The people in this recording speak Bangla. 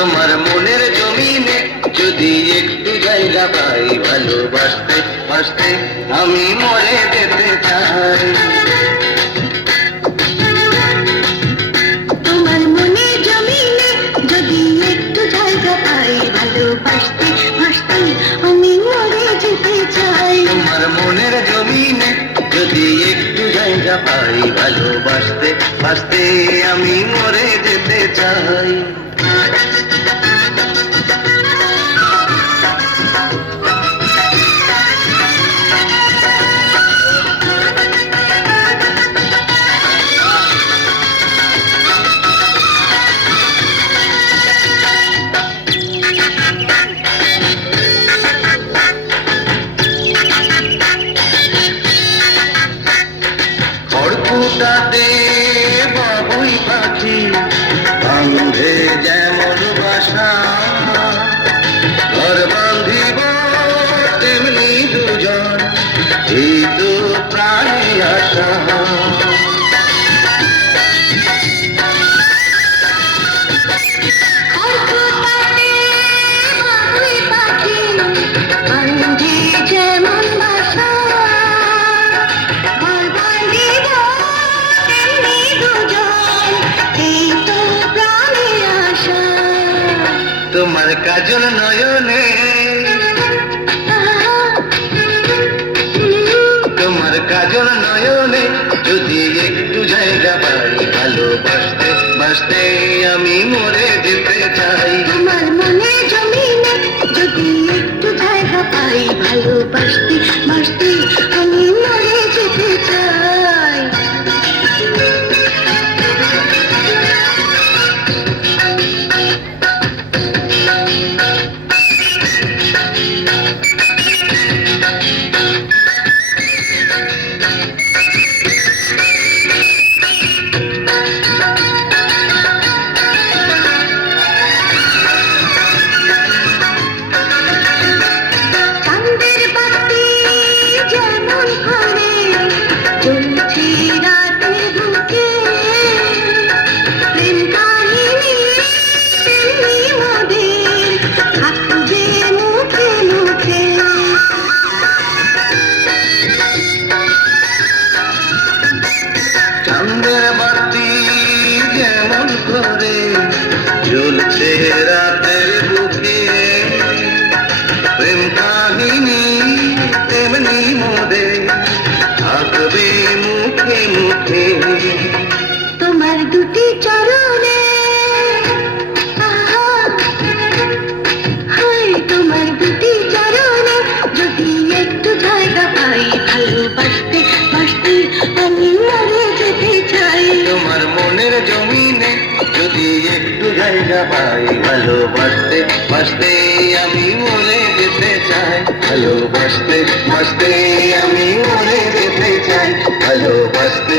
তোমার মনের জমিনে যদি একটু জায়গা পাই ভালোবাসতে বাসতে আমি মরে যেতে চাই। তোমার মনের একটু জায়গা পাই বাসতে পাই ভালোবাসতে বাসতে আমি মরে যেতে চাই। খড়কুটাতে বাবুই পাখি বাঁধে যেমন বাসা। ঘর বান্ধিব তেমনি দুজন এই তো প্রাণী তোমার কাজল নয়নে। তোমার কাজল নয়নে যদি একটু জায়গা পাই, ভালোবাসতে, বাসতে আমি মরে যেতে চাই। আমার মনে জমিনে যদি একটু জায়গা পাই, ভালোবাসতে জ্বলছে রাতের বুকে। প্রেম কাহিনী তেমনি মোদে থাকবে মুখে মুখে। তোমার দুটি চরণে একটু জায়গা পাই ভালোবাসতে বাসতে আমি মরে যেতে চাই ভালোবাসতে বাসতে আমি মরে যেতে চাই ভালোবাসতে